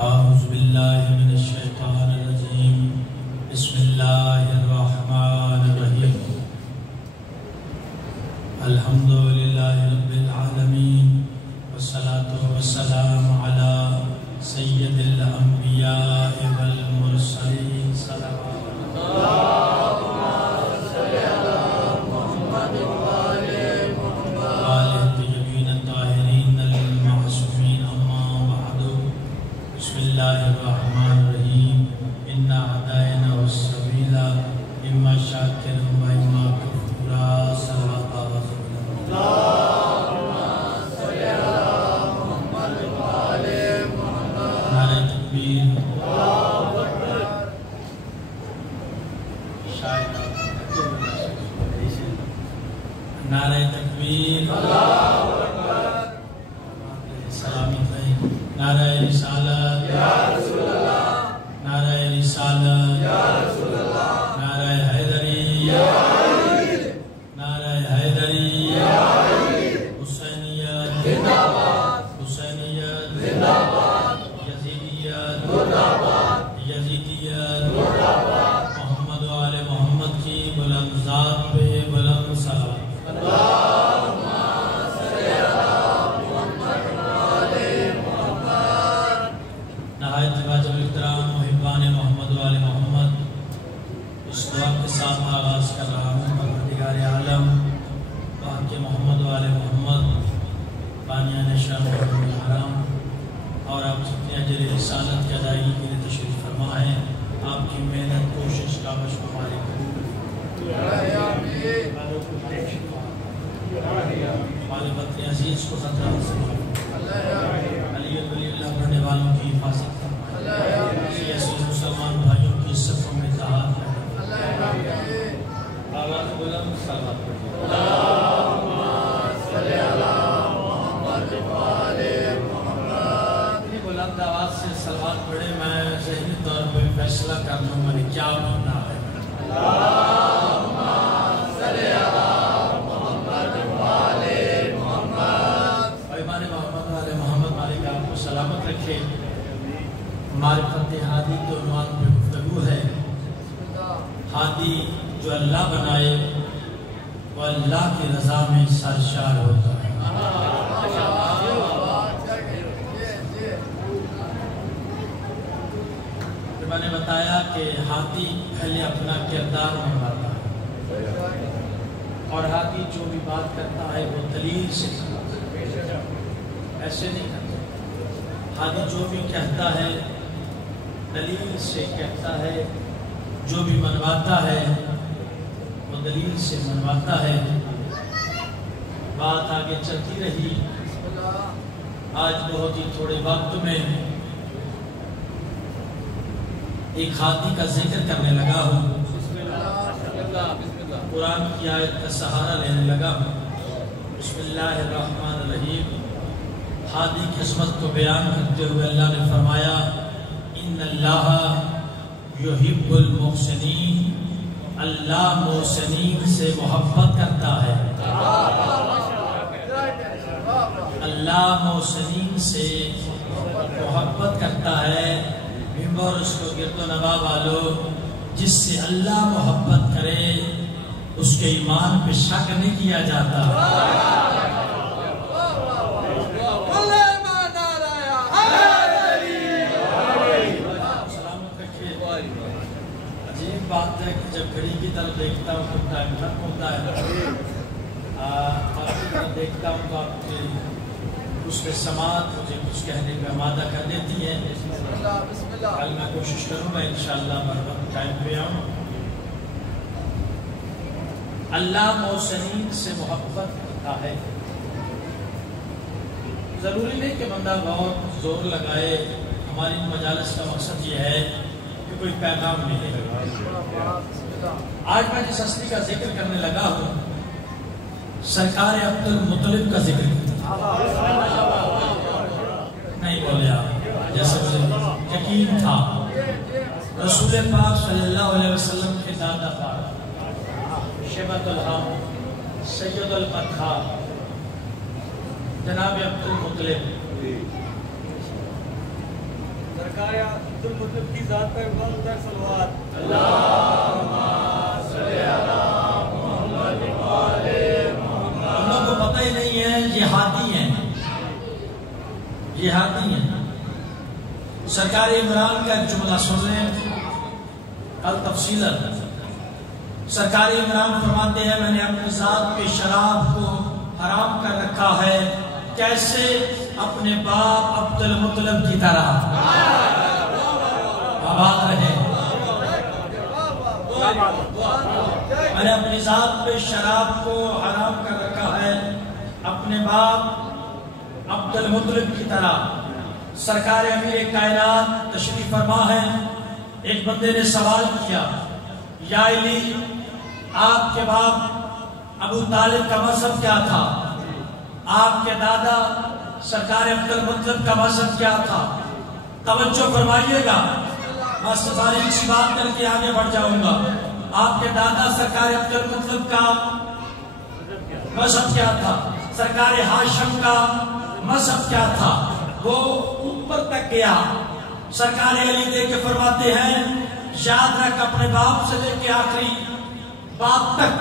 أعوذ بالله من الشيطان الرجيم بسم الله الرحمن الرحيم الحمد لله رب العالمين والصلاة والسلام على سيد الأنبياء والمرسلين صلوات اللهم صل على محمد وآل محمد وآل الطيبين الطاهرين المعصومين أما بعد بسم الله الرحمن الرحيم إنا هديناه السبيل إما شاكرا وإما كفورا صلوات اللهم صل على محمد وآل محمد نعرہ تکبیر اللہ اکبر نعرہ تکبیر اللہ اکبر سلامی تھیں نعرہ رسالت یا رسول اللہ نعرہ رسالت یا رسول اللہ نعرہ حیدری یا علی نعرہ حیدری یا علی حسینیت زندہ باد حسینیت زندہ باد یزیدیت زندہ باد یزیدیت زندہ باد محمد و آل محمد کی بلند ذات پہ بلند صلوات اللہم صلی علی محمد و آل محمد نہایت واجب احترام محبان محمد و آل محمد اس دعا کے ساتھ آغاز کر رہا ہوں پروردگار عالم وہاں کے محمد و آل محمد بانیان شرم و الحرام اور آپ سب اجر رسالت کی ادائیگی کے لیے تشریف فرما ہے آپ کی محنت کوشش کا مشکل معلومات عزیز کو خطرہ حاصل علی ولی اللہ پڑھنے والوں کی حفاظت ایسے مسلمان بھائیوں کی صفوں میں اتحاد ہے آواز بلند صلوات پڑھیں اللہم صلی علی محمد و آل محمد اتنی بلند آواز سے صلوات پڑھیں میں ذہنی طور پہ فیصلہ کر لوں میں نے کیا بننا ہے اللہم صلی علی محمد و آل محمد ایمان محمد و آل محمد مالک آپ کو سلامت رکھے معرفت ہادی کے عنوان پہ گفتگو ہے ہادی جو اللہ بنائے وہ اللہ کی رضا میں سرشار ہوتا ہے میں نے بتایا کہ ہادی پہلے اپنا کردار نبھاتا ہے اور ہادی جو بھی بات کرتا ہے وہ دلیل سے کرتا ہے ایسے نہیں کرتا ہادی جو بھی کہتا ہے دلیل سے کہتا ہے جو بھی منواتا ہے وہ دلیل سے منواتا ہے بات آگے چلتی رہی آج بہت ہی تھوڑے وقت میں ایک ہادی کا ذکر کرنے لگا ہوں قرآن کی آیت کا سہارا لینے لگا ہوں بسم اللہ الرحمن الرحیم ہادی کی عظمت کو بیان کرتے ہوئے اللہ نے فرمایا ان اللہ یحب المحسنین اللہ محسنین سے محبت کرتا ہے اللہ محسنین سے محبت کرتا ہے اور اس کو گرد و نواح والو، جس سے اللہ محبت کرے اس کے ایمان پہ شک نہیں کیا جاتا۔ سلامت رکھیے۔ عجیب بات ہے کہ جب گھڑی کی طرف دیکھتا ہوں تو ٹائم ختم ہوتا ہے، آپ کی طرف دیکھتا ہوں تو آپ کی اس کے سماعت مجھے کچھ کہنے کا آمادہ کر دیتی ہے۔ کل میں کوشش کروں گا انشاءاللہ برابر ٹائم پہ آؤں۔ اللہ محسنین سے محبت کرتا ہے۔ ضروری نہیں کہ بندہ بہت زور لگائے، ہماری مجالس کا مقصد یہ ہے کہ کوئی پیغام ملے۔ آج میں جس ہستی کا ذکر کرنے لگا ہوں، سرکار عبدالمطلب کا ذکر نہیں بولے آپ، جیسے یقین تھا رسول پاک صلی اللہ علیہ وسلم کے دادا پاک شیبۃ الحم سید الفتح جناب عبدالمطلب، سرکار عبدالمطلب کی ذات پر بلند تر صلوات۔ اللہم صلی علی محمد وآل محمد۔ ہم لوگ کو پتہ ہی نہیں ہے، جہادی ہیں، جہادی ہیں۔ سرکار عمران کا ایک جملہ سن رہے ہیں کل تفصیل ہے۔ سرکار عمران فرماتے ہیں میں نے اپنی ذات پہ شراب کو حرام کر رکھا ہے، کیسے؟ اپنے باپ عبدالمطلب کی طرح۔ آباد رہے۔ میں نے اپنی ذات پہ شراب کو حرام کر رکھا ہے، اپنے باپ عبدالمطلب کی طرح۔ سرکار امیر کائنات تشریف فرما ہے، ایک بندے نے سوال کیا، یا علی آپ کے باپ ابو طالب کا مذہب کیا تھا؟ آپ کے دادا سرکار عبدالمطلب کا مذہب کیا تھا؟ توجہ فرمائیے گا، میں ساری اچھی بات کر کے آگے بڑھ جاؤں گا۔ آپ کے دادا سرکار عبدالمطلب کا مذہب کیا تھا؟ سرکار ہاشم کا مذہب کیا تھا؟ وہ اوپر تک گیا۔ سرکار علی دے کے فرماتے ہیں یاد رکھ اپنے باپ سے لے کے آخری باپ تک،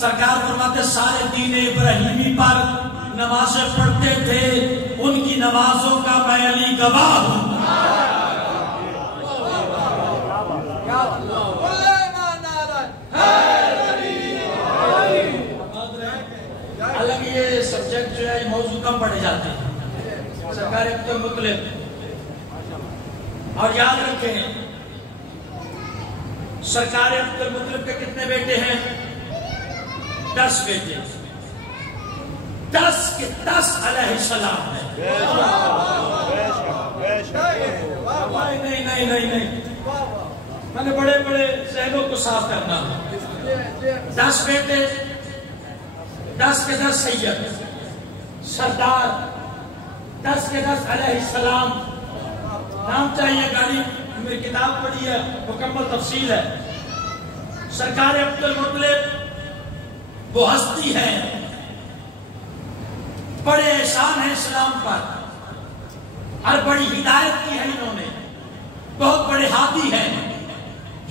سرکار فرماتے سارے دین ابراہیمی پر نمازیں پڑھتے تھے، ان کی نمازوں کا میں علی گواہ ہوں۔ حالانکہ یہ سبجیکٹ جو ہے موضوع کم پڑھے جاتے ہیں، سرکار عبدالمطلب۔ اور یاد رکھیں سرکار عبدالمطلب کے کتنے بیٹے ہیں؟ 10 بیٹے، 10 کے 10 علیہ السلام ہیں۔ نہیں، میں نے بڑے بڑے ذہنوں کو صاف کرنا۔ 10 بیٹے، 10 کے 10 سید سردار، 10 کے 10 علیہ السلام۔ نام چاہیے گاڑی، میری کتاب پڑھی ہے، مکمل تفصیل ہے۔ سرکار عبدالمطلب وہ ہستی ہے، بڑے احسان ہے اسلام پر اور بڑی ہدایت کی ہے انہوں نے، بہت بڑے ہادی ہیں۔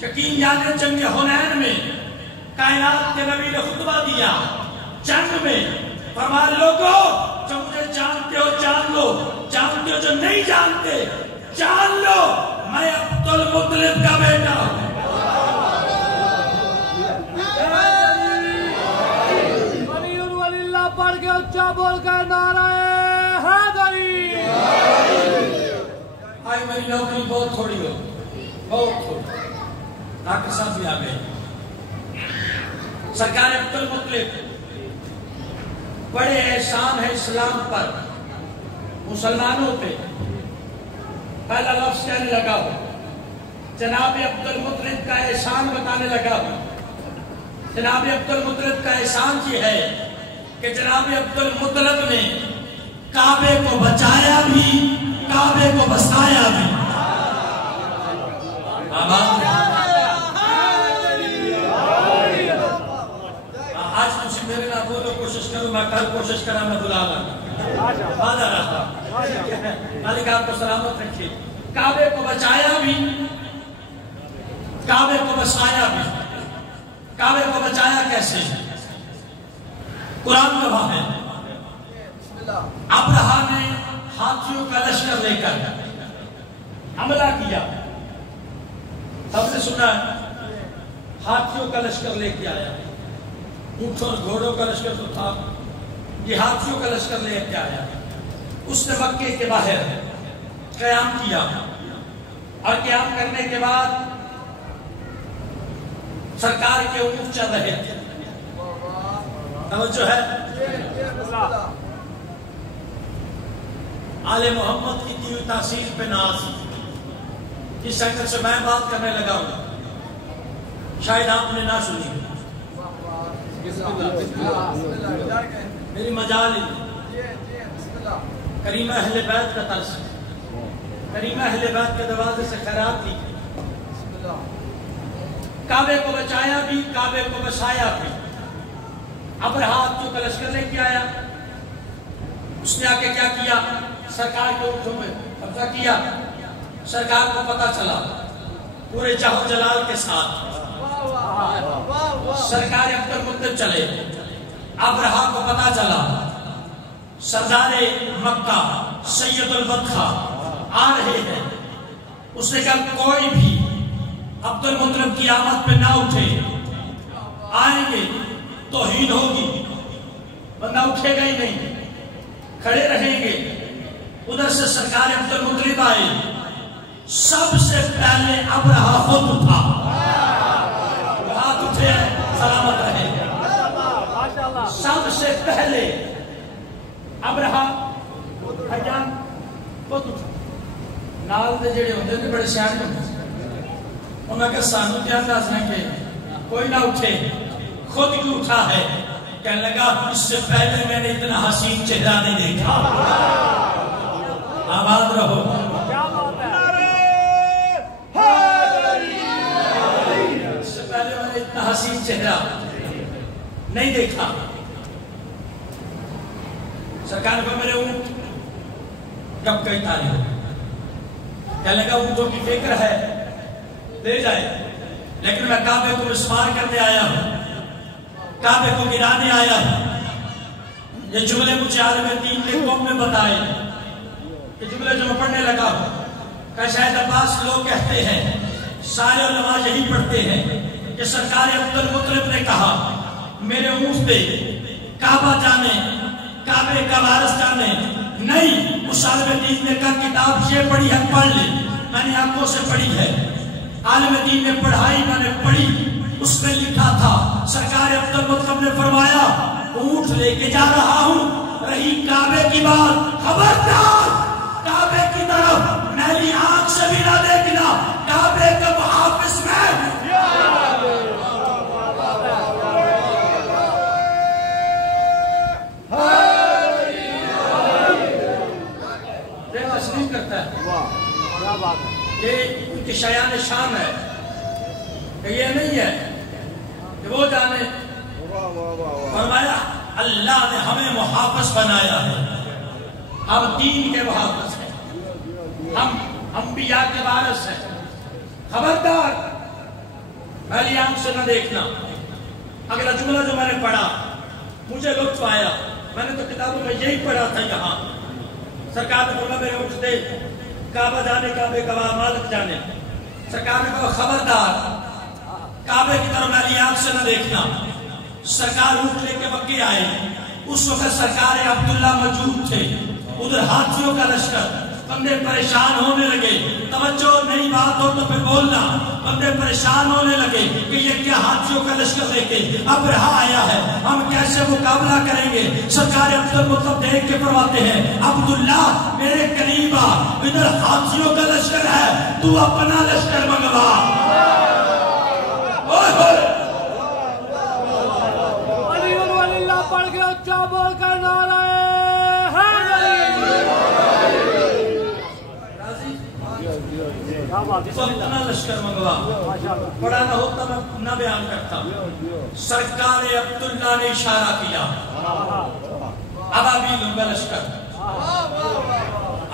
یقین جانے جنگ حنین میں کائنات کے نبی نے خطبہ دیا، جنگ میں فرمایا لوگوں جو مجھے جانتے ہو جان لو، جانتے ہو جو نہیں جانتے جان لو، میں عبدالمطلب کا بیٹا ہوں۔ پڑھ کے اچھا بول کر نعرہ حیدری۔ آئی میری نوکری بہت تھوڑی ہو، بہت تھوڑی، ڈاکٹر صاحب بھی آ گئے۔ سرکار عبدالمطلب بڑے احسان ہے اسلام پر، مسلمانوں پہ۔ پہلا لفظ کہنے لگا ہوں، جناب عبدالمطلب کا احسان بتانے لگا ہوں۔ جناب عبدالمطلب کا احسان یہ ہے کہ جناب عبدالمطلب نے کعبے کو بچایا بھی، کعبے کو بسایا بھی۔ آج کچھ میرے نہ بولو، کوشش کروں، میں کل کوشش کرا میں بلا گا، وعدہ رہا۔ مالک آپ کو سلامت رکھے۔ کعبے کو بچایا بھی، کعبے کو بسایا بھی، کعبے کو بچایا کیسے؟ قرآن گواہ ہے۔ ابرہا نے ہاتھیوں کا لشکر لے کر حملہ کیا، سب نے سنا ہے، ہاتھیوں کا لشکر لے کے آیا، اونٹوں اور گھوڑوں کا لشکر تو تھا، یہ ہاتھیوں کا لشکر لے کے آیا۔ اس نے مکے کے باہر قیام کیا، اور قیام کرنے کے بعد سرکار کے اونٹ چل رہے تھے، توجہ ہے، آل محمد کی دی ہوئی تاثیر پہ ناز، جس اینگل سے میں بات کرنے لگا ہوں شاید آپ نے نہ سنی، میری مجال کریمہ اہل بیت کا طرز، کریمہ اہل بیت کے دروازے سے خیرات دی، کعبے کو بچایا بھی، کعبے کو بسایا بھی۔ ابرہا جو کا لشکر لے کے آیا، اس نے آ کے کیا کیا؟ سرکار کے اونٹوں میں قبضہ کیا۔ سرکار کو پتا چلا، پورے جاہ و جلال کے ساتھ سرکار عبد المطلب چلے، ابرہا کو پتا چلا سردار مکہ سید البطحہ آ رہے ہیں، اس نے کہا کوئی بھی عبد المطلب کی آمد پہ نہ اٹھے، آئیں گے توہین ہوگی، بندہ اٹھے گا ہی نہیں، کھڑے رہیں گے۔ ادھر سے سرکار عبد المطلب آئے، سب سے پہلے ابرہا خود اٹھا، ہاتھ اٹھے سلامت رہے، سب سے پہلے ابرہا حجان خود اٹھا۔ نال دے جڑے ہوندے نے بڑے سیانے ہوندے، انہاں کے سانو کیا انداز ہے کہ کوئی نہ اٹھے، خود کیوں اٹھا ہے؟ کہنے لگا اس سے پہلے میں نے اتنا حسین چہرہ نہیں دیکھا۔ آباد رہو، اس سے پہلے میں نے اتنا حسین چہرہ نہیں دیکھا۔ سرکار کو میرے اونٹ کب کئی تاریخ، کہنے لگا اونٹوں کی فکر ہے لے جائے، لیکن میں کعبے کو مسمار کرنے آیا ہوں، کعبے کو گرانے آیا ہوں۔ یہ جملے مجھے عالم دین کے قوم میں بتائے، یہ جملے جو میں پڑھنے لگا ہوں کہ شاید عباس لوگ کہتے ہیں، سارے علماء یہی پڑھتے ہیں کہ سرکار عبد المطلب نے کہا میرے اونٹ پہ کعبہ جانے، کعبے کا وارث جانے نہیں۔ اس عالم دین نے کہا کتاب یہ پڑھی ہے پڑھ لے، میں نے آنکھوں سے پڑھی ہے، عالم دین نے پڑھائی، میں نے پڑھی، اس میں لکھا تھا سرکار عبد المطلب نے فرمایا اونٹ لے کے جا رہا ہوں، رہی کعبے کی بات خبردار کعبے کی طرف میری آنکھ سے بھی نہ دیکھنا، کعبے کا محافظ میں۔ تسلیم کرتا ہے یہ ان کی شایان شان ہے کہ یہ نہیں ہے کہ وہ جانے، فرمایا اللہ نے ہمیں محافظ بنایا ہے، ہم دین کے محافظ ہیں، ہم انبیاء کے وارث ہیں، خبردار پہلی آنکھ سے نہ دیکھنا۔ اگلا جملہ جو میں نے پڑھا مجھے لطف آیا، میں نے تو کتابوں میں یہی پڑھا تھا، یہاں سرکار نے فرمایا میرے اونٹ دے، کعبہ جانے کعبے کا مالک جانے۔ سرکار نے کہا خبردار کعبے کی طرف میری آنکھ سے نہ دیکھنا۔ سرکار اونٹ لے کے مکے آئے، اس وقت سرکار عبداللہ موجود تھے، ادھر ہاتھیوں کا لشکر، بندے پریشان ہونے لگے، توجہ نئی بات ہو تو پھر بولنا، بندے پریشان ہونے لگے کہ یہ کیا ہاتھیوں کا لشکر لے کے ابرہا آیا ہے، ہم کیسے مقابلہ کریں گے؟ سرکار عبد المطلب دیکھ کے فرماتے ہیں عبداللہ میرے قریب آ، ادھر ہاتھیوں کا لشکر ہے، تو اپنا لشکر منگوا۔ علی ولی اللہ پڑھ کے اچھا بول کر نعرہ تو اپنا لشکر منگوا، پڑھا نہ ہوتا میں نہ بیان کرتا۔ سرکار عبداللہ نے اشارہ کیا، ابابیل کا لشکر۔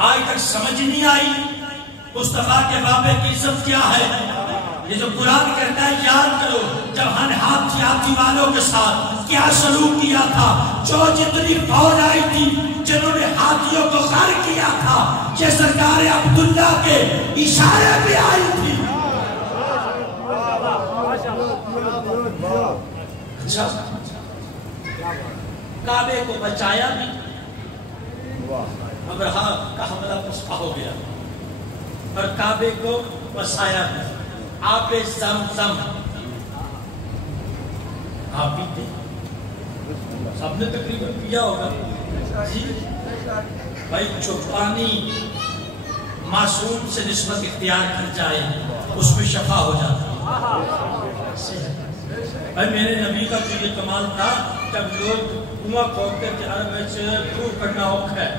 آج تک سمجھ نہیں آئی مصطفیٰ کے بابے کی عزت کیا ہے، یہ جو قرآن کہتا ہے یاد کرو جب ہم ہاتھی والوں کے ساتھ کیا سلوک کیا تھا، جو جتنی فوج آئی تھی جنہوں نے ہاتھیوں کو غرق کیا تھا، یہ سرکار عبداللہ کے اشارے پہ آئی تھی۔ اچھا کعبے کو بچایا بھی، ابرہا کا حملہ پسپا ہو گیا اور کعبے کو بسایا بھی۔ آب زمزم آپ پیتے سب نے تقریباً پیا ہوگا جی بھائی، جو پانی معصوم سے نسبت اختیار کر جائے اس میں شفا ہو جاتا ہے۔ بھائی میرے نبی کا تو یہ کمال تھا، جب لوگ کنواں کھودتے تھے عرب میں دور کرنا اوکھ ہے،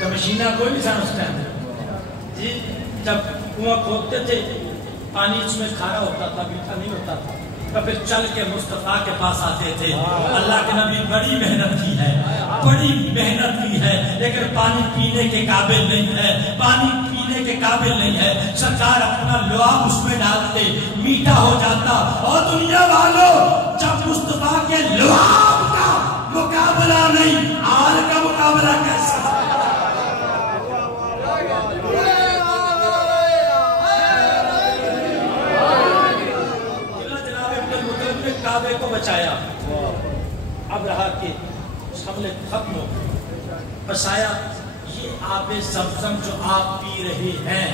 جب مشینہ کوئی نہیں تھا اس ٹائم جی، جب کنواں کھودتے تھے پانی اس میں کھارا ہوتا تھا، میٹھا نہیں ہوتا تھا، تو پھر چل کے مصطفیٰ کے پاس آتے تھے۔ اللہ کے نبی بڑی محنت کی ہے، بڑی محنت کی ہے، لیکن پانی پینے کے قابل نہیں ہے، پانی پینے کے قابل نہیں ہے۔ سرکار اپنا لعاب اس میں ڈالتے، میٹھا ہو جاتا۔ اور دنیا والوں جب مصطفیٰ کے لعاب کا مقابلہ نہیں، آل کا مقابلہ کیسا؟ کعبے کو بچایا، ابرہا کے حملے ختم ہو گئے، بسایا۔ یہ آب زمزم جو آپ پی رہے ہیں،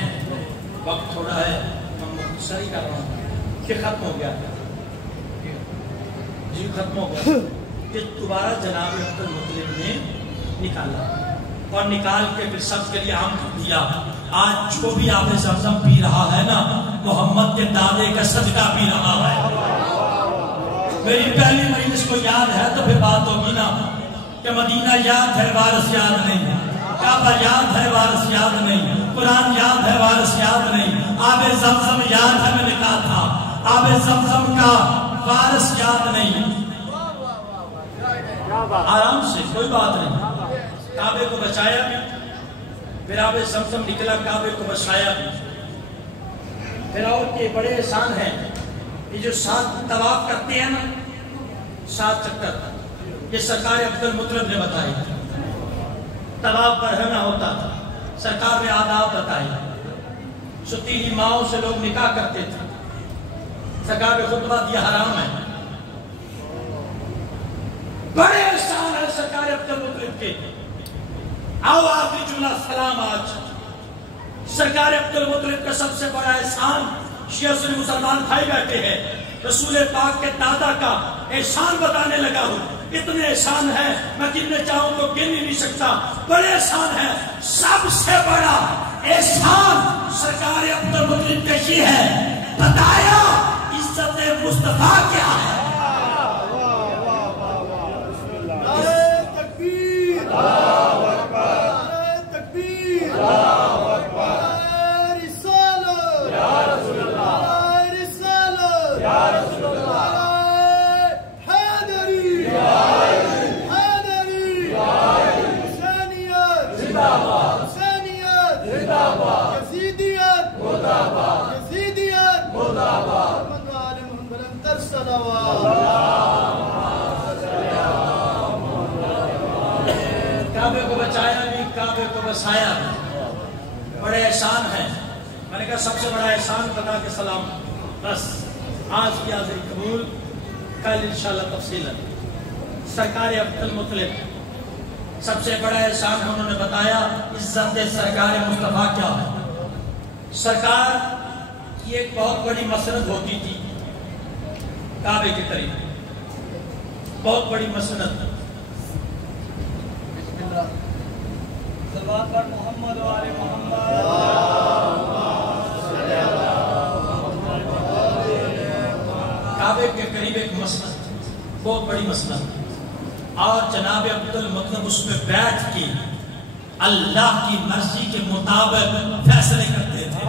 وقت تھوڑا ہے ہم مختصر ہی کر رہا ہوں کہ ختم ہو گیا جی، ختم ہو گیا کہ دوبارہ جناب عبد المطلب نے نکالا اور نکال کے پھر سب کے لیے عام کر دیا۔ آج جو بھی آب زمزم پی رہا ہے نا، محمد کے دادے کا صدقہ پی رہا ہے۔ میری پہلی مجلس کو یاد ہے تو پھر بات ہوگی نا کہ مدینہ یاد ہے وارث یاد نہیں، کعبہ یاد ہے وارث یاد نہیں، قرآن یاد ہے وارث یاد نہیں، آب زمزم یاد ہے میں نے کہا تھا، آب زمزم کا وارث یاد نہیں۔ آرام سے کوئی بات نہیں، کعبے کو بچایا بھی، پھر آب زمزم نکلا، کعبے کو بچایا بھی۔ پھر اور کے بڑے احسان ہیں، یہ جو 7 طواف کرتے ہیں نا، 7 چکر، یہ سرکار عبد المطلب نے بتائی۔ طواف برہنہ ہوتا تھا، سرکار نے آداب بتائی۔ ستیلی ماؤں سے لوگ نکاح کرتے تھے، سرکار نے خطبہ دیا حرام ہے۔ بڑے احسان ہے سرکار عبد المطلب کے۔ آؤ آخری جملہ سلام۔ آج سرکار عبد المطلب کا سب سے بڑا احسان، شیعہ سنی مسلمان بھائی بیٹھے ہیں، رسول پاک کے دادا کا احسان بتانے لگا ہوں۔ اتنے احسان ہے میں گننے چاہوں تو گن ہی نہیں سکتا، بڑے احسان ہے۔ سب سے بڑا احسان سرکار عبد المطلب کا یہ ہے، بتایا عزت مصطفیٰ کیا ہے۔ کعبے کو بچایا بھی، کعبے کو بسایا بھی، بڑے احسان ہیں۔ میں نے کہا سب سے بڑا احسان بتا کے سلام۔ بس آج کی حاضری قبول، کل انشاءاللہ تفصیل ہے۔ سرکار عبد المطلب سب سے بڑا احسان انہوں نے بتایا، عزت سرکار مصطفیٰ کیا ہے۔ سرکار کی ایک بہت بڑی مسند ہوتی تھی کعبے کے قریب، بہت بڑی مسند۔ صلوات پر محمد و آل محمد۔ کعبے کے قریب ایک مسند، بہت بڑی مسند، اور جناب عبد المطلب اس میں بیٹھ کے اللہ کی مرضی کے مطابق فیصلے کرتے تھے۔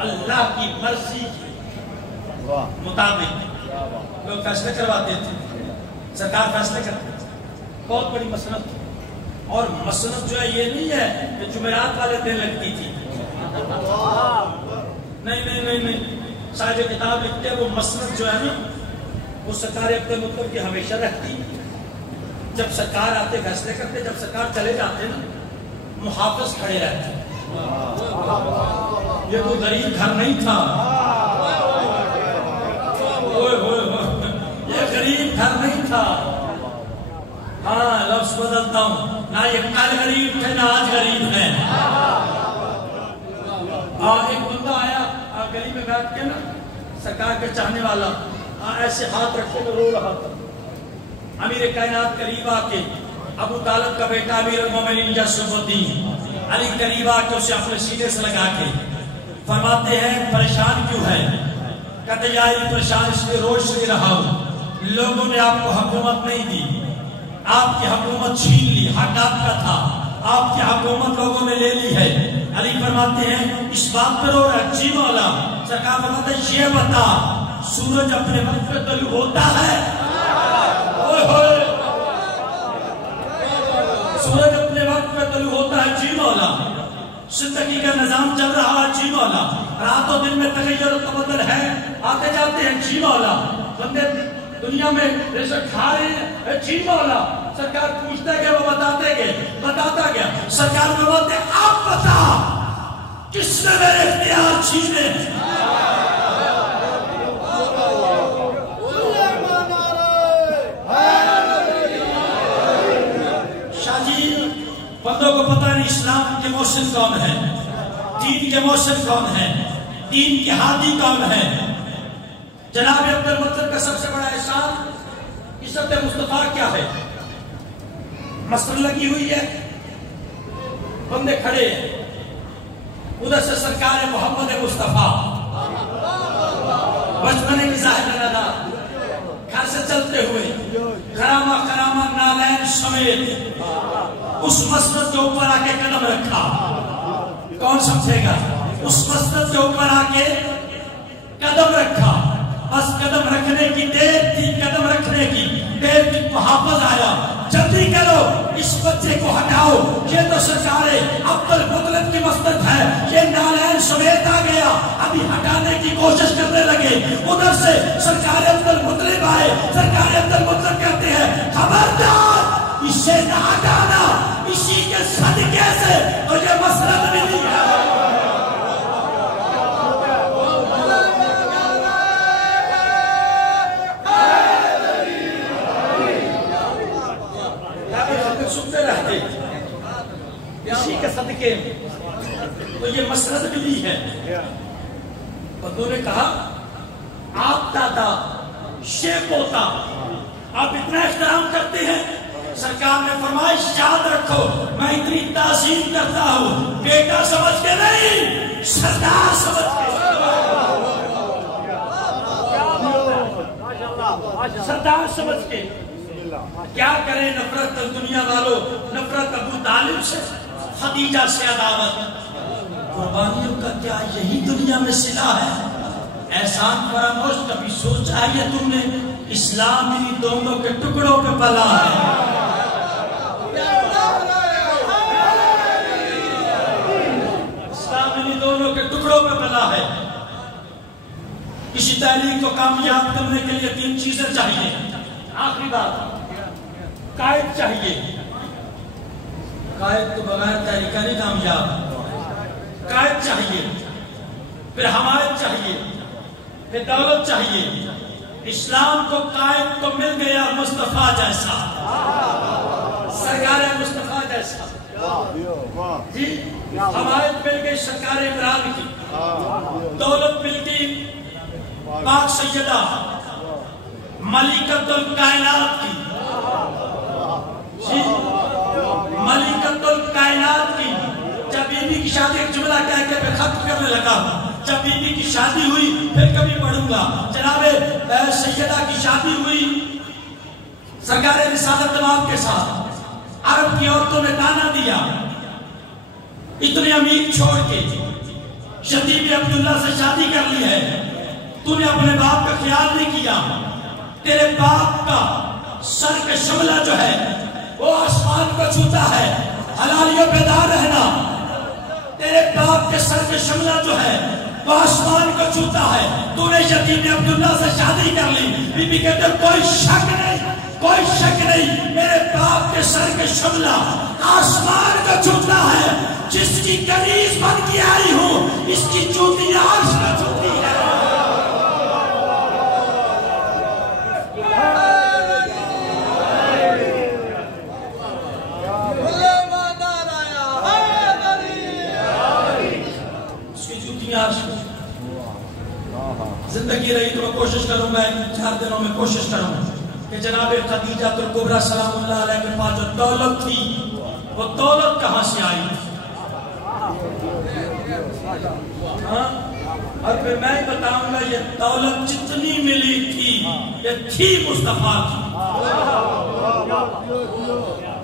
اللہ کی مرضی کے مطابق لوگ فیصلے کرواتے تھے، سرکار فیصلے کرتے تھے۔ بہت بڑی مسند تھی۔ اور مسند جو ہے یہ نہیں ہے کہ جمعرات والے دن لگتی تھی، نہیں، صاحب کتاب لکھتے ہیں وہ مسند جو ہے نا وہ سرکار عبد المطلب کی ہمیشہ رکھتی، جب سرکار آتے فیصلے کرتے، جب سرکار چلے جاتے نا محافظ کھڑے رہتے. یہ تو غریب گھر نہیں تھا، یہ غریب گھر نہیں تھا. ہاں لفظ بدلتا ہوں، نہ یہ کل غریب تھے نہ آج غریب ہیں. ایک بندہ آیا گلی میں بیٹھ کے نا سرکار کے چاہنے والا ایسے ہاتھ رکھے تو رو رہا تھا. امیر کائنات قریب آ کے ابو طالب کا بیٹا امیر المومنین یوسف الدین علی قریب آ کے اسے اپنے سینے سے لگا کے فرماتے ہیں پریشان کیوں ہے؟ کہتے یاری پریشان اس لیے روز سے رہا ہوں، لوگوں نے آپ کو حکومت نہیں دی، آپ کی حکومت چھین لی، حق آپ کا تھا، آپ کی حکومت لوگوں نے لے لی ہے. علی فرماتے ہیں اس بات پر رو رہا ہے؟ جی مولا. سرکار فرماتے ہیں یہ بتا سورج اپنے وقت پہ طلوع ہوتا ہے؟ سورج اپنے وقت پہ طلوع ہوتا ہے؟ جی مولا. زندگی کا نظام چل رہا ہے؟ جی مولا. رات و دن میں تغیر و تبدل ہے، آتے جاتے ہیں؟ جی مولا. بندے دنیا میں رزق کھا رہے ہیں؟ جی مولا. سرکار پوچھتا گیا وہ بتاتا گیا. سرکار فرماتے ہیں آپ بتا کس نے میرے اختیار چھینے؟ شاہ جی بندوں کو پتہ نہیں اسلام کے محسن کون ہے، دین کے محسن کون ہے، دین کے ہادی کون ہے. جناب عبد المطلب کا سب سے بڑا احسان عزت مصطفیٰ کیا ہے؟ مسجد لگی ہوئی ہے، بندے کھڑے ہیں، ادھر سے سرکار محمد مصطفیٰ بچپنے کی ظاہر لگا گھر سے چلتے ہوئے خرامہ نالین سمیت اس مسجد کے اوپر آ کے قدم رکھا. کون سمجھے گا؟ اس مسجد کے اوپر آ کے قدم رکھا. بس قدم رکھنے کی دیر تھی، قدم رکھنے کی دیر کی. محافظ آیا، جلدی کرو اس بچے کو ہٹاؤ، یہ تو سرکار عبد المطلب کی مسجد ہے، یہ نالین سمیت آ گیا. ابھی ہٹانے کی کوشش کرنے لگے، ادھر سے سرکار عبد المطلب آئے. سرکار عبد المطلب کہتے ہیں خبردار اسے نہ ہٹانا، اسی کے صدقے سے تو یہ مسجد ملی ہے. سنتے رہتے اسی کے صدقے تو یہ مسند ملی ہے. بندوں نے کہا آپ دادا یہ پوتا آپ اتنا احترام کرتے ہیں. سرکار نے فرمایا یاد رکھو میں اتنی تعظیم کرتا ہوں بیٹا سمجھ کے نہیں، سردار سمجھ کے. سردار سمجھ کے. کیا کریں نفرت دنیا والوں، نفرت ابو طالب سے، خدیجہ سے عداوت. قربانیوں کا کیا یہی دنیا میں صلہ ہے؟ احسان فراموش کبھی سوچا ہے یہ تم نے اسلام ان دونوں کے ٹکڑوں پہ پلا ہے. اسلام ان دونوں کے ٹکڑوں پہ پلا ہے. اسی تحریک کو کامیاب کرنے کے لیے 3 چیزیں چاہیے. آخری بات، قائد چاہیے. قائد تو بغیر تحریک نہیں کامیاب. قائد چاہیے، پھر حمایت چاہیے، پھر دولت چاہیے. اسلام کو قائد کو مل گیا مصطفیٰ جیسا، سرکار مصطفیٰ جیسا. جی حمایت مل گئی سرکار عمران کی، دولت مل گئی پاک سیدہ ملکۃ الکائنات کی. ملکۃ الکائنات کی. جب بی بی کی شادی، ایک جملہ کہہ کے میں ختم کرنے لگا ہوں. جب بی بی کی شادی ہوئی پھر کبھی پڑھوں گا. جناب سیدہ کی شادی ہوئی سرکار رسالت امام کے ساتھ. عرب کی عورتوں نے تانا دیا اتنے امیر چھوڑ کے شتیب عبداللہ سے شادی کر لی ہے، تو نے اپنے باپ کا خیال نہیں کیا. تیرے باپ کا سر کا شملہ جو ہے وہ آسمان کو چھوتا ہے، بھائیوں بیدار رہنا. تیرے باپ کے سر کے شملہ جو ہے وہ آسمان کو چھوتا ہے. تو نے یتیم عبداللہ سے شادی کر لی. بی بی کہتے کوئی شک نہیں، کوئی شک نہیں، میرے باپ کے سر کے شملہ آسمان کو چھوتا ہے. جس کی کنیز بن کے آئی ہوں اس کی چوٹی عرش کو چھوتی ہے. زندگی رہی تو میں کوشش کروں گا 4 دنوں میں کوشش کروں کہ جناب خدیجہ الکبریٰ سلام اللہ علیہ کے پاس جو دولت تھی وہ دولت کہاں سے آئی تھی. اور پھر میں بتاؤں گا یہ دولت جتنی ملی تھی یہ تھی مصطفیٰ کی.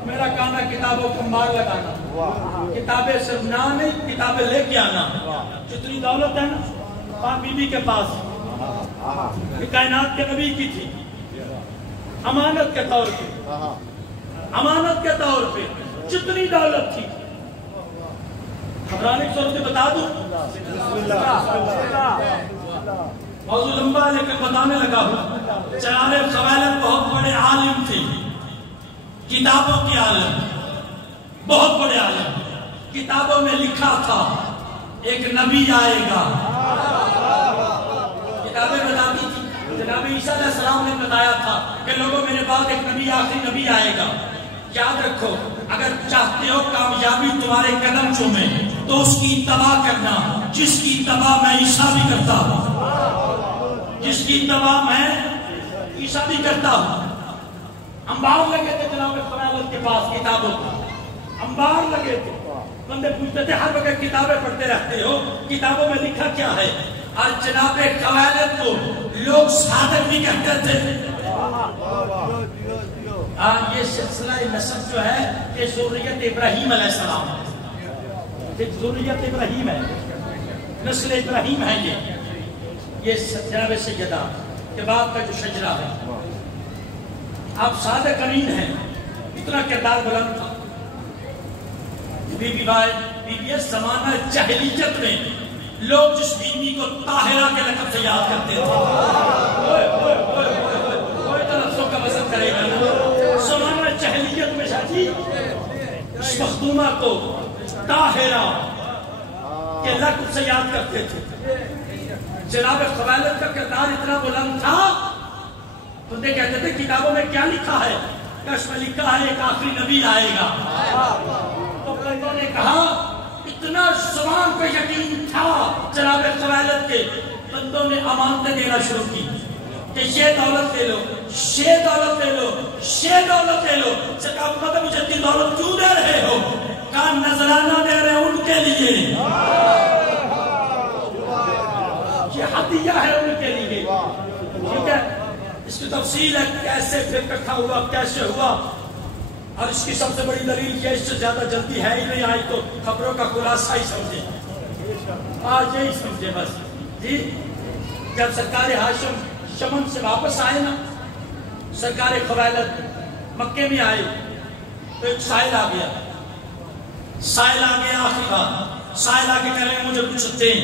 میرا کہنا کتابوں کو مار لگانا، کتابیں صرف نہ نہیں، کتابیں لے کے آنا. جتنی دولت ہے نا پاک بی بی کے پاس کائنات کے نبی کی تھی، امانت کے طور پہ، امانت کے طور پہ جتنی دولت تھی. خبران ایک صورت بتا دوں، موضوع لمبا ہے لیکن بتانے لگا ہوں. جناب خویلد بہت بڑے عالم تھے، کتابوں کے عالم، بہت بڑے عالم. کتابوں میں لکھا تھا ایک نبی آئے گا. کتابیں بتاتی تھی. جناب عیسیٰ علیہ السلام نے بتایا تھا کہ لوگوں میرے بعد ایک نبی، آخری نبی آئے گا. یاد رکھو اگر چاہتے ہو کامیابی تمہارے قدم چومے تو اس کی اتباع کرنا جس کی اتباع میں عیسیٰ بھی کرتا ہوں، جس کی اتباع میں عیسیٰ بھی کرتا ہوں. انبار لگے تھے جناب خویلد کے پاس کتابوں کا، انبار لگے تھے. بندے پوچھتے تھے ہر وقت کتابیں پڑھتے رہتے ہو، کتابوں میں لکھا کیا ہے؟ اور جناب خویلد کو لوگ صادق بھی کہتے تھے. یہ سلسلہ نسب جو ہے یہ ذریت ابراہیم علیہ السلام ہے، ذریت ابراہیم ہے، نسل ابراہیم ہے. یہ جناب سیدہ کے باپ کا جو شجرہ ہے. آپ صادق امین ہیں، اتنا کردار بلند تھا. بی بی بھائی بی بی زمانہ جاہلیت میں لوگ جس بیوی کو طاہرہ کے لقب سے یاد کرتے تھے، کوئی تو لفظوں کا وزن کرے گا. زمانہ جاہلیت میں شادی اس مخدومہ کو طاہرہ کے لقب سے یاد کرتے تھے. جناب خویلد کا کردار اتنا بلند تھا، بندے کہتے تھے کتابوں میں کیا لکھا ہے؟ کش میں لکھا ہے ایک آخری نبی آئے گا. تو بندوں نے کہا اتنا زبان کو یقین تھا جناب خویلد کے، بندوں نے امانتیں دینا شروع کی کہ یہ دولت لے لو، یہ دولت لے لو، یہ دولت لے لو. کہا مطلب مجھے اتنی دولت کیوں دے رہے ہو؟ کہا نذرانہ دے رہے ان کے لیے، یہ ہدیہ ہے ان کے لیے. ٹھیک ہے، اس کی تفصیل ہے کیسے پھر اکٹھا ہوا، کیسے ہوا. اور اس کی سب سے بڑی دلیل یہ اس سے زیادہ جلدی ہے ہی نہیں، آئی تو خبروں کا خلاصہ ہی سمجھے، آج یہی سمجھے بس. جی جب سرکار ہاشم شمن سے واپس آئے نا، سرکار خویلد مکے میں آئے تو ایک سائل آ گیا. سائل آ گیا آخری بات، سائل آ کے کہہ رہے ہیں مجھے کچھ دیں.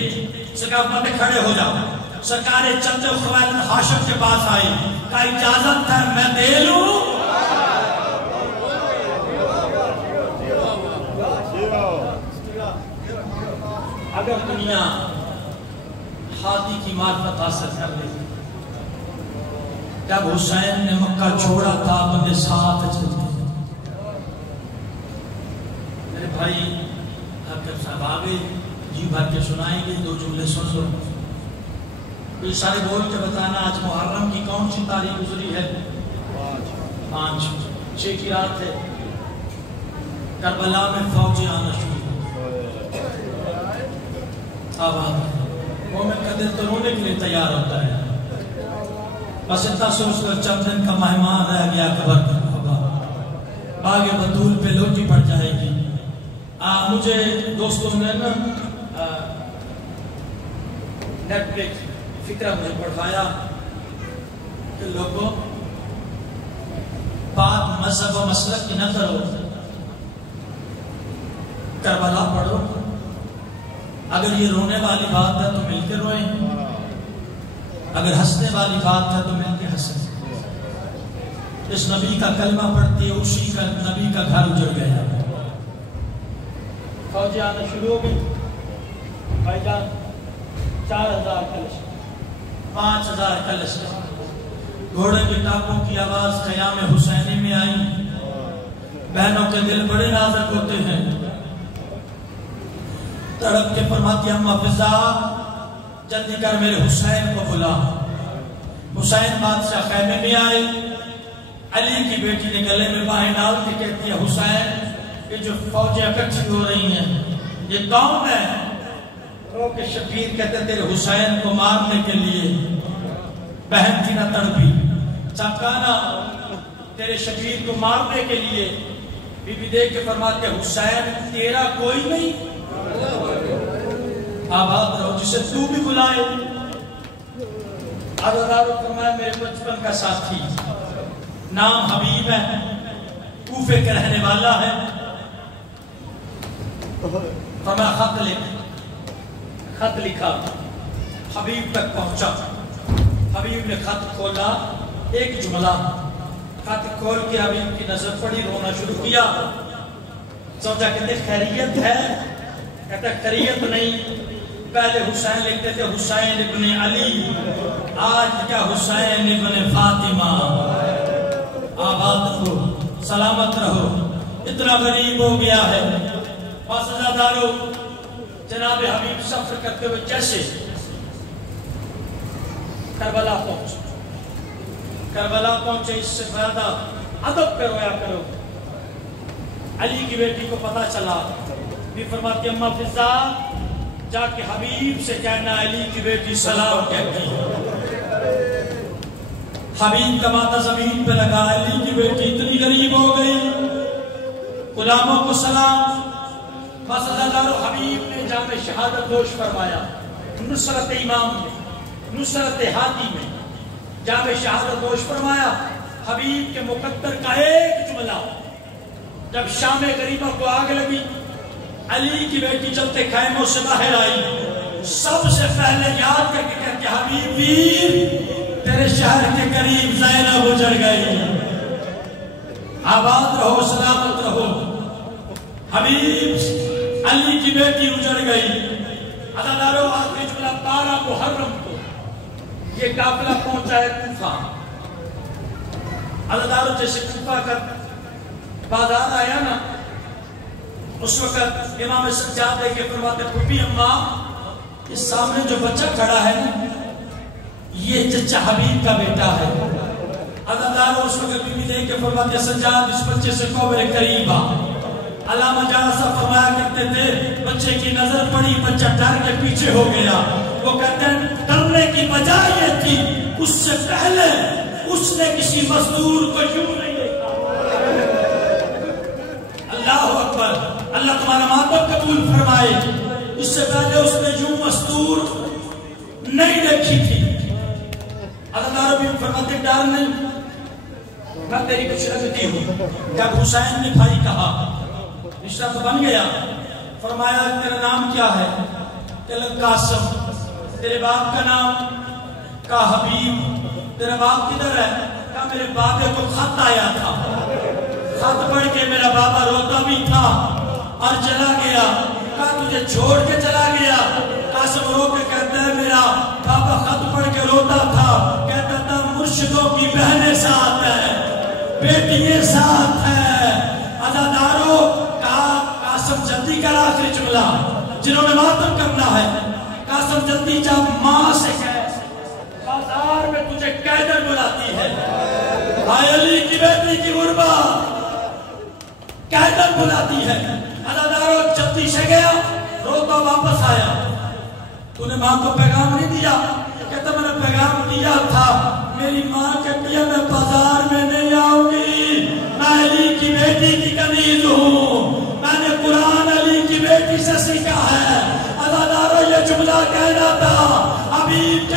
سرکار بندے کھڑے ہو جاؤ. سرکار چند خویلد ہاشم کے پاس آئی، کہا اجازت ہے میں دے لوں؟ اگر دنیا ہادی کی معرفت حاصل کر لے. جب حسین نے مکہ چھوڑا تھا بندے ساتھ چلتے. میرے بھائی حقیقت صاحب آگے جی بھر کے سنائیں گے، 2 جملے سن لو. کوئی سارے بول کے بتانا آج محرم کی کون سی تاریخ گزری ہے؟ 5 6 کی رات ہے. کربلا میں فوجیں آنا شروع. مومن کا دل تو رونے کے لیے تیار ہوتا ہے. بس اتنا سوچ کر چند دن کا مہمان رہ گیا قبر پر ہوگا، باغ بطول پہ لوٹی پڑ جائے گی. مجھے دوستوں نے نا نیٹ فلکس فکرہ مجھے پڑھایا کہ لوگوں بات مذہب و مسلک کی نہ کرو، کربلا پڑھو، اگر یہ رونے والی بات ہے تو مل کے روئیں، اگر ہنسنے والی بات ہے تو مل کے ہنسیں۔ اس نبی کا کلمہ پڑھتی ہے، اسی کا نبی کا گھر اجڑ گیا۔ فوجیں آنا شروع ہو گئی، بھائی جان 4000 کلش، 5000 کلش، گھوڑے کے ٹانپوں کی آواز قیام حسینی میں آئی۔ بہنوں کے دل بڑے نازک ہوتے ہیں، تڑپ کے فرماتی اماں فضا جلدی کر میرے حسین کو بلا۔ حسین بادشاہ خیمے میں آئے، علی کی بیٹی نے گلے میں باہیں ڈال کے کہتی ہے حسین یہ جو فوجیں اکٹھی ہو رہی ہیں یہ کون ہے؟ رو کے شبیر کہتے تیرے حسین کو مارنے کے لیے۔ بہن تھی نہ تڑپی، چپکانا تیرے شبیر کو مارنے کے لیے۔ بی بی دیکھ کے فرماتے حسین تیرا کوئی نہیں، آباد رہو جسے تو بھی بلائے۔ عزادارو فرمایا میرے بچپن کا ساتھی، نام حبیب ہے، کوفے کے رہنے والا ہے۔ فرمایا خط لکھ، خط لکھا، حبیب تک پہنچا۔ حبیب نے خط کھولا، ایک جملہ خط کھول کے حبیب کی نظر پڑی، رونا شروع کیا۔ سوچا کہتے خیریت ہے؟ کہتا خیریت نہیں، پہلے حسین لکھتے تھے حسین ابن علی، آج کیا حسین ابن فاطمہ۔ آباد رہو، سلامت رہو، اتنا غریب ہو گیا ہے۔ عزادارو جناب حبیب سفر کرتے ہوئے جیسے کربلا پہنچے، کربلا پہنچے، اس سے فائدہ ادب پہ رویا کرو۔ علی کی بیٹی کو پتا چلا، بھی فرماتی اماں فضا جا کے حبیب سے کہنا علی کی بیٹی سلام کہتی ہے۔ حبیب کا ماتھا زمین پہ لگا، علی کی بیٹی اتنی غریب ہو گئی، غلاموں کو سلام۔ عزادارو حبیب نے جام شہادت نوش فرمایا، نصرت امام میں، نصرت ہادی میں جام شہادت نوش فرمایا۔ حبیب کے مقدر کا ایک جملہ، جب شام غریبہ کو آگ لگی، علی کی بیٹی چلتے خیموں سے باہر آئی، سب سے پہلے یاد کر کے کہتے حبیب ویر تیرے شہر کے قریب زینب اجڑ گئی، آباد رہو، سلامت رہو۔ حبیب علی کی بیٹی اجڑ گئی۔ عزادارو آخری جملہ 12 محرم کو یہ قافلہ پہنچا ہے کوفہ۔ عزادارو جیسے کوفہ کا بازار آیا نا، اس وقت امام سجاد ہے کہ فرماتے پھوپھی اماں اس سامنے جو بچہ کھڑا ہے نا یہ چچا حبیب کا بیٹا ہے۔ عزادارو اس وقت بی بی دیکھ کے فرماتے سجاد اس بچے سے کو میرے قریب آ۔ علامہ جانا صاحب فرمایا کرتے تھے بچے کی نظر پڑی، بچہ ڈر کے پیچھے ہو گیا۔ وہ کہتے ہیں ڈرنے کی وجہ یہ تھی اس سے پہلے اس نے کسی مزدور کو یوں نہیں دیکھا۔ اللہ اکبر، اللہ تمہارا ماتم قبول فرمائے۔ اس سے پہلے اس نے یوں مزدور نہیں دیکھی تھی۔ عزادارو بھی فرماتے ڈر نہیں، میں تیری کچھ رکھتی ہوں۔ جب حسین نے بھائی کہا رشتہ تو بن گیا، فرمایا تیرا نام کیا ہے؟ کہا قاسم۔ تیرے باپ کا نام؟ کہا حبیب۔ تیرا باپ کدھر ہے؟ کہا میرے بابے کو خط آیا تھا، خط پڑھ کے میرا بابا روتا بھی تھا اور چلا گیا۔ کہا تجھے چھوڑ کے چلا گیا؟ قاسم رو کے کہتا ہے میرا بابا خط پڑھ کے روتا تھا، کہتا تھا مرشدوں کی بہنیں ساتھ ہیں، بیٹیاں ساتھ ہیں۔ عزادارو قاسم جلدی کر، آخری جملہ جنہوں نے ماتم کرنا ہے، قاسم جلدی جا ماں سے کہہ بازار میں تجھے قیدر بلاتی ہے، ہائے علی کی بیٹی کی غربا قیدر بلاتی ہے۔ عزادارو جلدی سے گیا، روتا واپس آیا، تو نے ماں کو پیغام نہیں دیا؟ کہتا میں نے پیغام دیا تھا، میری ماں کہتی ہے میں بازار میں نہیں آؤں گی، میں علی کی بیٹی کی کنیز ہوں، میں نے قرآن علی کی بیٹی سے سیکھا ہے۔ عزادارو یہ جملہ کہنا تھا، حبیب